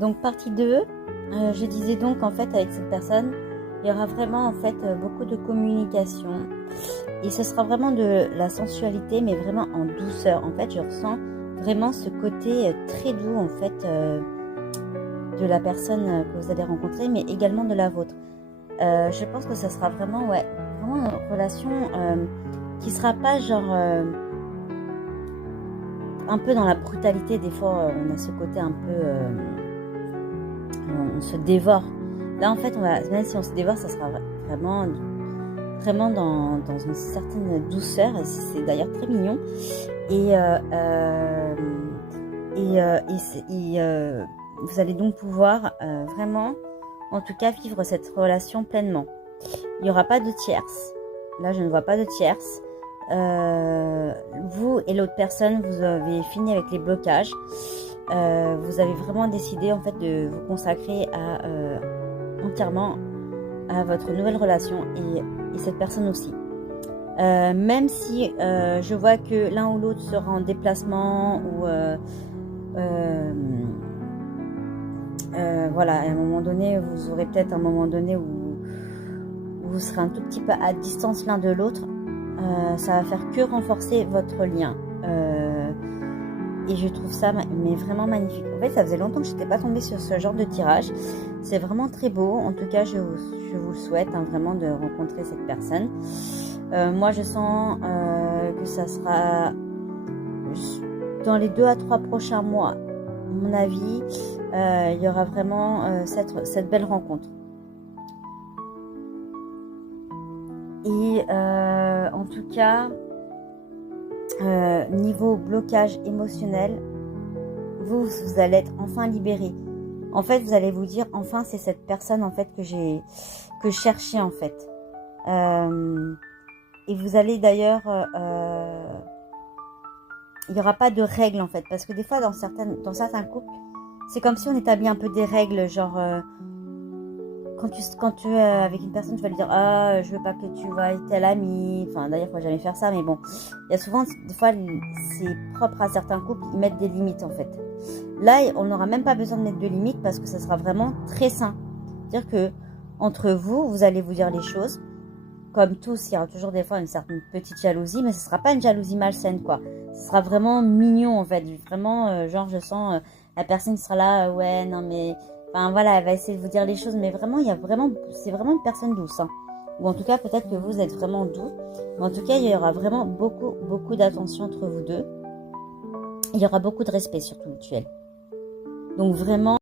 Donc partie 2, je disais donc en fait avec cette personne, il y aura vraiment en fait beaucoup de communication et ce sera vraiment de la sensualité mais vraiment en douceur. En fait je ressens vraiment ce côté très doux en fait de la personne que vous allez rencontrer mais également de la vôtre. Je pense que ça sera vraiment vraiment une relation qui sera pas genre un peu dans la brutalité. Des fois on a ce côté un peu on se dévore. Là en fait même si on se dévore, ça sera vraiment dans une certaine douceur et c'est d'ailleurs très mignon et vous allez donc pouvoir vraiment en tout cas vivre cette relation pleinement. Il n'y aura pas de tierce. Là je ne vois pas de tierce. Vous et l'autre personne, vous avez fini avec les blocages. Vous avez vraiment décidé en fait de vous consacrer entièrement à votre nouvelle relation et cette personne aussi. Même si je vois que l'un ou l'autre sera en déplacement ou voilà, à un moment donné, vous aurez peut-être un moment donné où vous serez un tout petit peu à distance l'un de l'autre. Ça va faire que renforcer votre lien. Et je trouve ça mais vraiment magnifique. En fait, ça faisait longtemps que je n'étais pas tombée sur ce genre de tirage. C'est vraiment très beau. En tout cas, je vous le souhaite vraiment de rencontrer cette personne. Moi, je sens que ça sera dans les 2 à 3 prochains mois. À mon avis, il y aura vraiment cette belle rencontre. Et en tout cas, niveau blocage émotionnel, vous allez être enfin libéré. En fait, vous allez vous dire enfin c'est cette personne en fait que je cherchais en fait. Et vous allez d'ailleurs, il n'y aura pas de règles en fait, parce que des fois dans certains couples, c'est comme si on établit un peu des règles, genre quand tu es avec une personne, tu vas lui dire ah je veux pas que tu vois tel ami. Enfin d'ailleurs faut jamais faire ça, mais bon, il y a souvent des fois c'est propre à certains couples, ils mettent des limites en fait. Là on n'aura même pas besoin de mettre de limites parce que ça sera vraiment très sain. C'est-à-dire que entre vous, vous allez vous dire les choses. Comme tous, il y aura toujours des fois une certaine petite jalousie, mais ce sera pas une jalousie malsaine quoi. Ce sera vraiment mignon en fait, vraiment genre je sens la personne qui sera là, ouais non mais enfin voilà, elle va essayer de vous dire les choses, mais vraiment c'est vraiment une personne douce, hein. Ou en tout cas peut-être que vous êtes vraiment doux, mais en tout cas il y aura vraiment beaucoup d'attention entre vous deux. Il y aura beaucoup de respect surtout mutuel. Donc vraiment